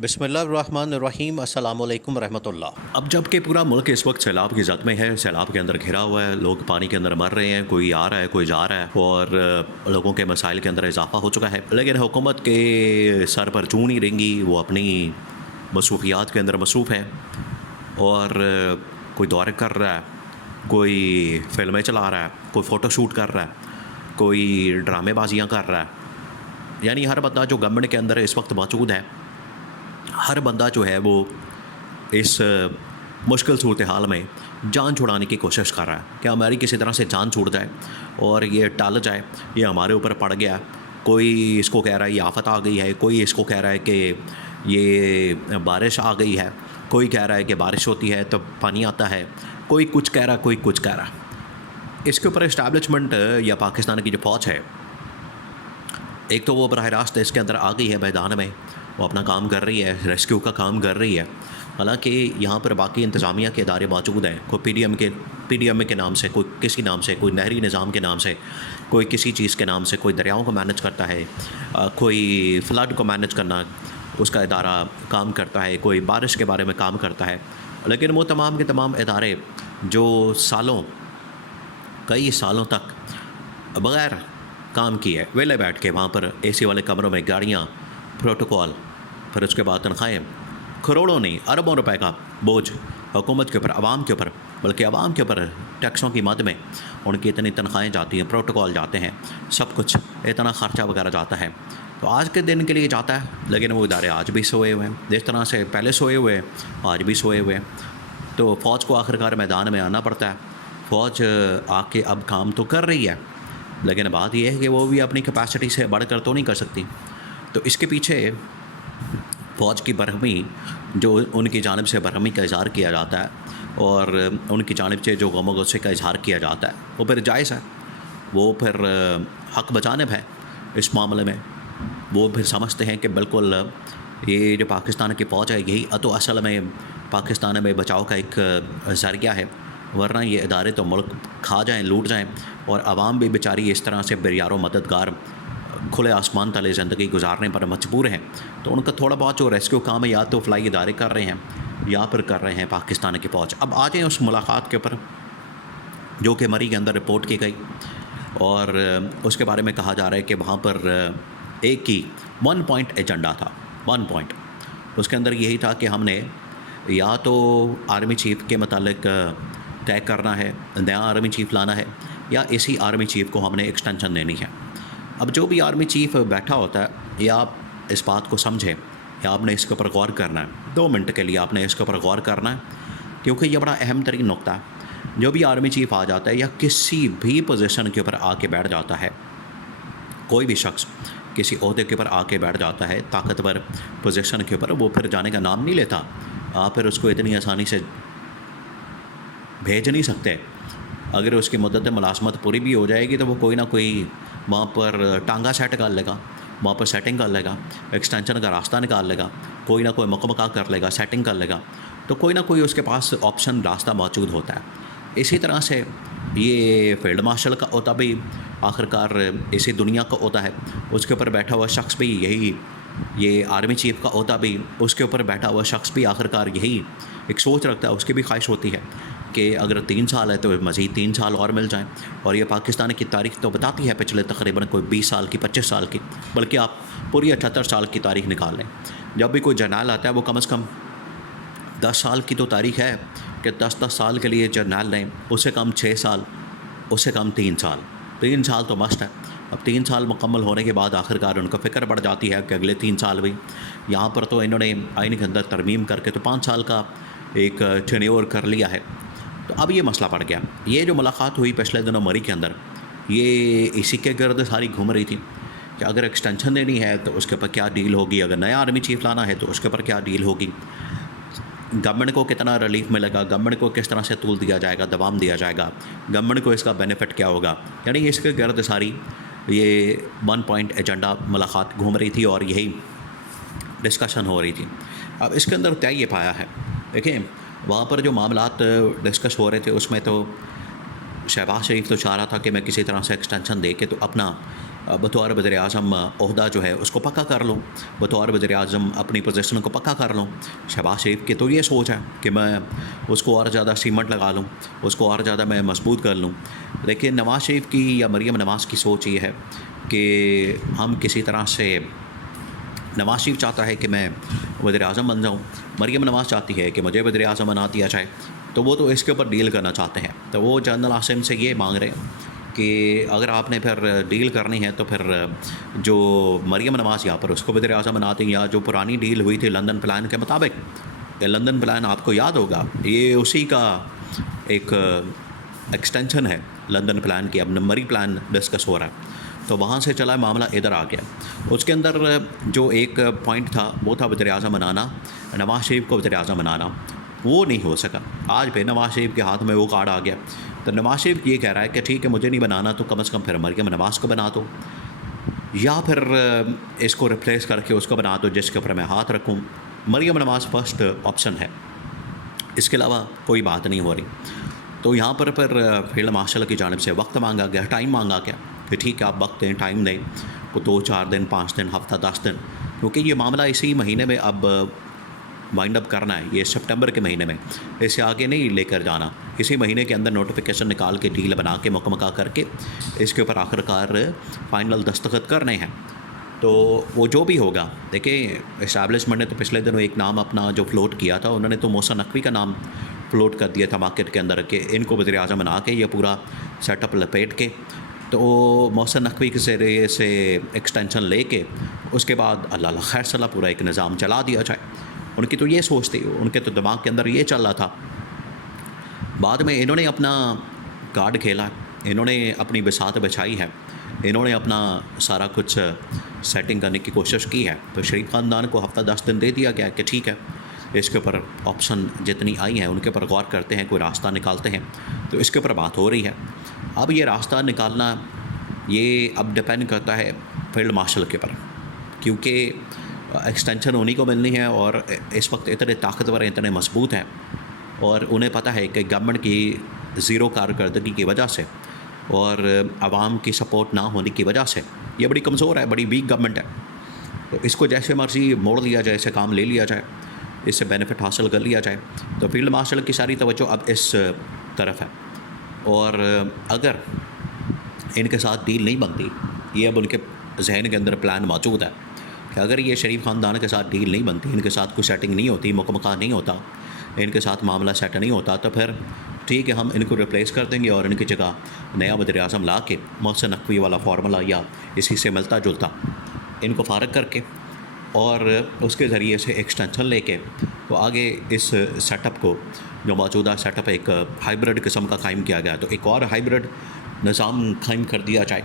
बिस्मिल्लाहिर्रहमानिर्रहीम अस्सलामुअलैकुम रहमतुल्लाह। अब जबकि पूरा मुल्क इस वक्त सैलाब की ज़द में है, सैलाब के अंदर घिरा हुआ है, लोग पानी के अंदर मर रहे हैं, कोई आ रहा है कोई जा रहा है और लोगों के मसाइल के अंदर इजाफा हो चुका है। लेकिन हुकूमत के सर पर चूं नहीं रेंगी, वो अपनी मसरूफियात के अंदर मसरूफ़ है और कोई दौरे कर रहा है, कोई फिल्में चला रहा है, कोई फ़ोटोशूट कर रहा है, कोई ड्रामेबाजियाँ कर रहा है। यानी हर बंदा जो गवर्नमेंट के अंदर इस वक्त मौजूद है, हर बंदा जो है वो इस मुश्किल सूरत हाल में जान छुड़ाने की कोशिश कर रहा है कि हमारी किसी तरह से जान छूट जाए और ये टल जाए, ये हमारे ऊपर पड़ गया। कोई इसको कह रहा है ये आफत आ गई है, कोई इसको कह रहा है कि ये बारिश आ गई है, कोई कह रहा है कि बारिश होती है तो पानी आता है, कोई कुछ कह रहा है, कोई कुछ कह रहा है। इसके ऊपर इस्टेब्लिशमेंट या पाकिस्तान की जो फ़ौज है, एक तो वो बराह रास्त इसके अंदर आ गई है मैदान में, वो अपना काम कर रही है, रेस्क्यू का काम कर रही है। हालांकि यहाँ पर बाकी इंतज़ामिया के इदारे मौजूद हैं, कोई पीडीएम के नाम से, कोई किसी नाम से, कोई नहरी निज़ाम के नाम से, कोई किसी चीज़ के नाम से, कोई दरियाओं को मैनेज करता है, कोई फ्लड को मैनेज करना उसका इदारा काम करता है, कोई बारिश के बारे में काम करता है। लेकिन वो तमाम के तमाम इदारे जो कई सालों तक बग़ैर काम किए वेले बैठ के वहाँ पर एसी वाले कमरों में गाड़ियाँ, प्रोटोकॉल, फिर उसके बाद तनख्वाहें, करोड़ों नहीं अरबों रुपए का बोझ हुकूमत के ऊपर, आवाम के ऊपर, बल्कि आवाम के ऊपर टैक्सों की मद में उनकी इतनी तनख्वाहें जाती हैं, प्रोटोकॉल जाते हैं, सब कुछ इतना ख़र्चा वगैरह जाता है। तो आज के दिन के लिए जाता है, लेकिन वो इदारे आज भी सोए हुए हैं, जिस तरह से पहले सोए हुए हैं आज भी सोए हुए हैं। तो फ़ौज को आखिरकार मैदान में आना पड़ता है। फ़ौज आके अब काम तो कर रही है, लेकिन बात यह है कि वो भी अपनी कैपेसिटी से बढ़कर तो नहीं कर सकती। तो इसके पीछे फ़ौज की बरहमी, जो उनकी जानिब से बरहमी का इज़हार किया जाता है और उनकी जानिब से जो गम गुस्से का इज़हार किया जाता है, वो फिर जायज़ है, वो फिर हक़ बजानिब है इस मामले में। वो फिर समझते हैं कि बिल्कुल ये जो पाकिस्तान की फ़ौज है, यही तो असल में पाकिस्तान में बचाव का एक ज़रिया है, वरना ये इदारे तो मुल्क खा जाएँ, लूट जाएँ और आवाम भी बेचारी इस तरह से बेयारो मददगार खुले आसमान तले ज़िंदगी गुजारने पर मजबूर हैं। तो उनका थोड़ा बहुत जो रेस्क्यू काम है, या तो फ़लाई इदारे कर रहे हैं या फिर कर रहे हैं पाकिस्तान की फ़ौज। अब आ जाएँ उस मुलाकात के ऊपर जो कि मरी के अंदर रिपोर्ट की गई और उसके बारे में कहा जा रहा है कि वहाँ पर एक ही 1 पॉइंट एजेंडा था, 1 पॉइंट। उसके अंदर यही था कि हमने या तो आर्मी चीफ़ के मतलब तय करना है, नया आर्मी चीफ़ लाना है, या इसी आर्मी चीफ़ को हमने एक्सटेंशन देनी है। अब जो भी आर्मी चीफ़ बैठा होता है, या आप इस बात को समझें या आपने इसके ऊपर गौर करना है, 2 मिनट के लिए आपने इसके ऊपर गौर करना है, क्योंकि ये बड़ा अहम तरीन नुक्ता है। जो भी आर्मी चीफ़ आ जाता है या किसी भी पोजीशन के ऊपर आके बैठ जाता है, कोई भी शख्स किसी ओहदे के ऊपर आके बैठ जाता है, ताकतवर पोजीशन के ऊपर, वो फिर जाने का नाम नहीं लेता। आप फिर उसको इतनी आसानी से भेज नहीं सकते। अगर उसकी मुद्दत मुलाजमत पूरी भी हो जाएगी तो वो कोई ना कोई वहाँ पर टांगा सेट कर लेगा, वहाँ पर सेटिंग कर लेगा, एक्सटेंशन का रास्ता निकाल लेगा, कोई ना कोई मकमका कर लेगा, सेटिंग कर लेगा। तो कोई ना कोई उसके पास ऑप्शन, रास्ता मौजूद होता है। इसी तरह से ये फील्ड मार्शल का ओहदा भी आखिरकार इसी दुनिया का ओहदा है, उसके ऊपर बैठा हुआ शख्स भी यही, ये आर्मी चीफ़ का ओहदा भी, उसके ऊपर बैठा हुआ शख्स भी आखिरकार यही एक सोच रखता है। उसकी भी ख्वाहिश होती है कि अगर 3 साल है तो मज़ीद 3 साल और मिल जाएं। और ये पाकिस्तान की तारीख़ तो बताती है पिछले तकरीबन कोई 20 साल की, 25 साल की, बल्कि आप पूरी 78 साल की तारीख़ निकाल लें। जब भी कोई जर्नल आता है वो कम से कम 10 साल की तो तारीख़ है कि 10-10 साल के लिए जर्नल लें, उससे कम 6 साल, उससे कम 3 साल। 3 साल तो मस्ट है। अब 3 साल मुकम्मल होने के बाद आखिरकार उनको फ़िक्र पड़ जाती है कि अगले 3 साल भी, यहाँ पर तो इन्होंने आइन के अंदर तरमीम करके तो 5 साल का एक टेन्योर कर लिया है। तो अब ये मसला पड़ गया। ये जो मुलाकात हुई पिछले दिनों मरी के अंदर, ये इसी के गर्द सारी घूम रही थी कि अगर एक्सटेंशन देनी है तो उसके ऊपर क्या डील होगी, अगर नया आर्मी चीफ़ लाना है तो उसके ऊपर क्या डील होगी, गवर्नमेंट को कितना रिलीफ मिलेगा, गवर्नमेंट को किस तरह से तूल दिया जाएगा, दबाम दिया जाएगा, गवर्नमेंट को इसका बेनिफिट क्या होगा। यानी इसके गर्द सारी ये 1 पॉइंट एजेंडा मुलाकात घूम रही थी और यही डिस्कशन हो रही थी। अब इसके अंदर तय ये पाया है, देखिए वहाँ पर जो मामलात डिस्कस हो रहे थे उसमें तो शहबाज शरीफ तो चाह रहा था कि मैं किसी तरह से एक्सटेंशन दे के तो अपना बतौर वज़ीर आज़म ओहदा जो है उसको पक्का कर लूँ, बतौर वज़ीर आज़म अपनी पोजीशन को पक्का कर लूँ। शहबाज शरीफ की तो ये सोच है कि मैं उसको और ज़्यादा सीमेंट लगा लूँ, उसको और ज़्यादा मैं मजबूत कर लूँ। लेकिन नवाज़ शरीफ की या मरीम नवाज़ की सोच ये है कि हम किसी तरह से, नवाज़ शरीफ चाहता है कि मैं वज़ीर आज़म बन जाऊँ, मरीम नवाज़ चाहती है कि मुझे वज़ीर आज़म बना दिया जाए। तो वो तो इसके ऊपर डील करना चाहते हैं। तो वो जनरल आसिम से ये मांग रहे हैं कि अगर आपने फिर डील करनी है तो फिर जो मरीम नवाज़ यहाँ पर उसको वज़ीर आज़म बनाते हैं, या जो पुरानी डील हुई थी लंदन प्लान के मुताबिक। ये लंदन प्लान आपको याद होगा, ये उसी का एक एक्सटेंशन है लंदन प्लान की। अब मरी प्लान डिस्कस हो रहा है, तो वहाँ से चला मामला इधर आ गया। उसके अंदर जो एक पॉइंट था वो था वज़ीर आज़म बनाना, नवाज़ शरीफ को वज़ीर आज़म बनाना। वो नहीं हो सका। आज फिर नवाज़ शरीफ के हाथ में वो कार्ड आ गया। तो नवाज़ शरीफ ये कह रहा है कि ठीक है, मुझे नहीं बनाना तो कम से कम फिर मरीम नवाज़ को बना दो, या फिर इसको रिप्लेस करके उसको बना दो जिसके ऊपर मैं हाथ रखूँ। मरीम नवाज़ फर्स्ट ऑप्शन है, इसके अलावा कोई बात नहीं हो रही। तो यहाँ पर फिर फील्ड मार्शल की जानिब से वक्त मांगा गया, टाइम मांगा गया कि ठीक है आप वक्त दें, टाइम दें, वो 2-4 दिन, 5 दिन, हफ्ता, 10 दिन, क्योंकि ये मामला इसी महीने में अब वाइंड अप करना है। ये सितंबर के महीने में, इससे आगे नहीं लेकर जाना। इसी महीने के अंदर नोटिफिकेशन निकाल के डील बना के मुकम्मल करके इसके ऊपर आखिरकार फाइनल दस्तखत करने हैं। तो वो जो भी होगा, देखिए इस्टेब्लिशमेंट ने तो पिछले दिनों एक नाम अपना जो फ्लोट किया था, उन्होंने तो मोहसिन नकवी का नाम फ्लोट कर दिया था मार्केट के अंदर कि इनको वज़ीर आज़म बना के ये पूरा सेटअप लपेट के, तो मोहसिन नकवी के ज़रिए से एक्सटेंशन लेके उसके बाद अल्लाह खैर सला पूरा एक निज़ाम चला दिया जाए। उनकी तो ये सोच थी, उनके तो दिमाग के अंदर ये चल रहा था। बाद में इन्होंने अपना कार्ड खेला, इन्होंने अपनी बिसात बिछाई है, इन्होंने अपना सारा कुछ सेटिंग करने की कोशिश की है। तो शरीफ ख़ानदान को हफ्ता 10 दिन दे दिया गया कि ठीक है, इसके ऊपर ऑप्शन जितनी आई हैं उनके ऊपर गौर करते हैं, कोई रास्ता निकालते हैं। तो इसके ऊपर बात हो रही है। अब ये रास्ता निकालना ये अब डिपेंड करता है फील्ड मार्शल के ऊपर, क्योंकि एक्सटेंशन उन्हीं को मिलनी है और इस वक्त इतने ताकतवर हैं, इतने मजबूत हैं, और उन्हें पता है कि गवर्नमेंट की ज़ीरो कारकर्दगी की वजह से और आवाम की सपोर्ट ना होने की वजह से ये बड़ी कमज़ोर है, बड़ी वीक गवर्नमेंट है। तो इसको जैसे मर्ज़ी मोड़ लिया जाए, ऐसे काम ले लिया जाए, इससे बेनिफिट हासिल कर लिया जाए। तो फील्ड मार्शल की सारी तवज्जो अब इस तरफ है। और अगर इनके साथ डील नहीं बनती, ये अब उनके जहन के अंदर प्लान मौजूद है कि अगर ये शरीफ ख़ानदान के साथ डील नहीं बनती, इनके साथ कोई सेटिंग नहीं होती, मुकम्मल नहीं होता, इनके साथ मामला सेट नहीं होता, तो फिर ठीक है हम इनको रिप्लेस कर देंगे और इनकी जगह नया वज़ीर आज़म ला के मोहसिन नकवी वाला फार्मूला या इसी से मिलता जुलता इनको फ़ारग करके और उसके ज़रिए से एक्सटेंशन लेके तो आगे इस सेटअप को, जो मौजूदा सेटअप एक हाइब्रिड किस्म का कायम किया गया, तो एक और हाइब्रिड निज़ाम कायम कर दिया जाए।